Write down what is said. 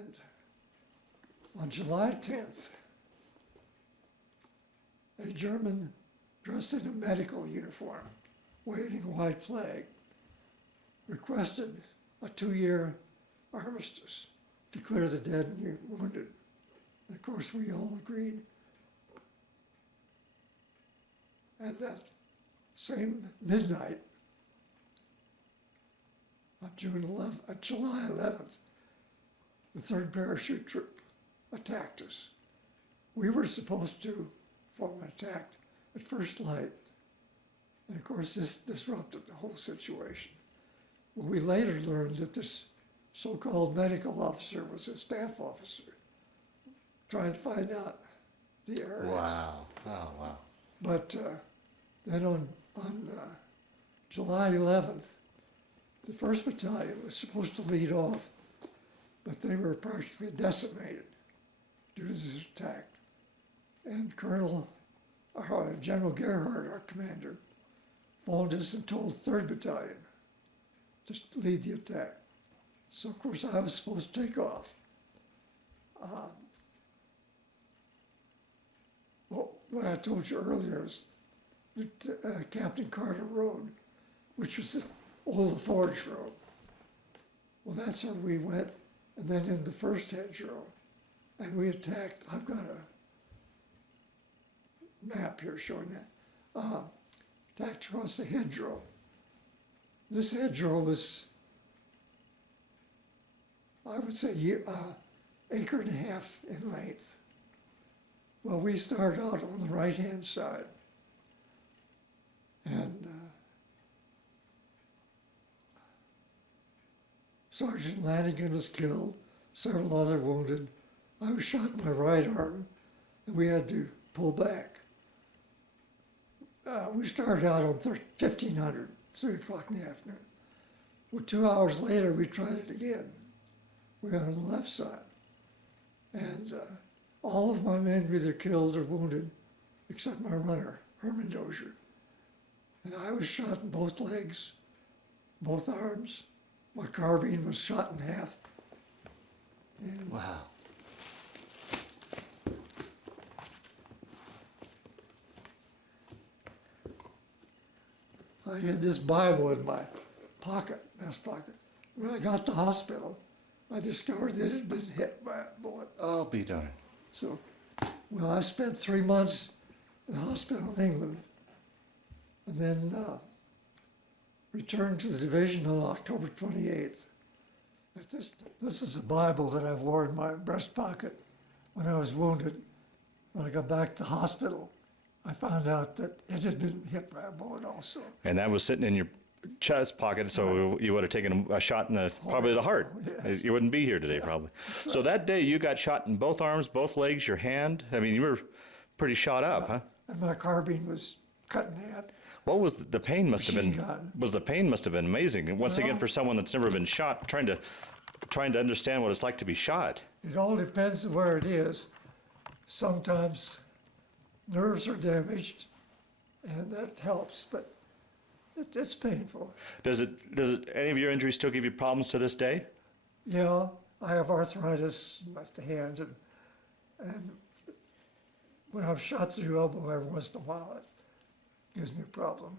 And on July 10th, a German dressed in a medical uniform, waving a white flag, requested a 2-year armistice to clear the dead and wounded. And of course, we all agreed. And that same midnight of July 11th, the 3rd Parachute Troop attacked us. We were supposed to form an attack at first light, and of course this disrupted the whole situation. Well, we later learned that this so-called medical officer was a staff officer trying to find out the areas. Wow. Oh, wow. But then on July 11th, the 1st Battalion was supposed to lead off, but they were practically decimated due to this attack. And General Gerhardt, our commander, phoned us and told 3rd Battalion to lead the attack. So, of course, I was supposed to take off. Well, what I told you earlier is that Captain Carter Road, which was the old Forge Road. Well, that's where we went, and then in the first hedgerow, and we attacked. I've got a map here showing that. Attacked across the hedgerow. This hedgerow was, I would say, acre and a half in length. Well, we started out on the right-hand side, and Sergeant Lanigan was killed, several other wounded. I was shot in my right arm, and we had to pull back. We started out on 1500, 3 o'clock in the afternoon. Well, 2 hours later, we tried it again. We were on the left side. And all of my men were either killed or wounded, except my runner, Herman Dozier. And I was shot in both legs, both arms. My carbine was shot in half. And Wow. I had this Bible in my pocket, vest pocket. When I got to the hospital, I discovered that it had been hit by a bullet. I'll be darned. So, well, I spent 3 months in the hospital in England, and then returned to the division on October 28th. This is the Bible that I wore in my breast pocket when I was wounded. When I got back to the hospital, I found out that it had been hit by a bullet also. And that was sitting in your chest pocket, so you would have taken a shot in probably the heart. Yes. You wouldn't be here today, probably. So that day you got shot in both arms, both legs, your hand. I mean, you were pretty shot up, huh? And my carbine was cut in half. What was the pain? Must have been Machine gun. the pain must have been amazing. And once again, Well- for someone that's never been shot, trying to understand what it's like to be shot. It all depends on where it is. Sometimes nerves are damaged, and that helps, but it's painful. Does any of your injuries still give you problems to this day? Yeah, I have arthritis in my hands, and when I'm shot through the elbow every once in a while, it gives me a problem.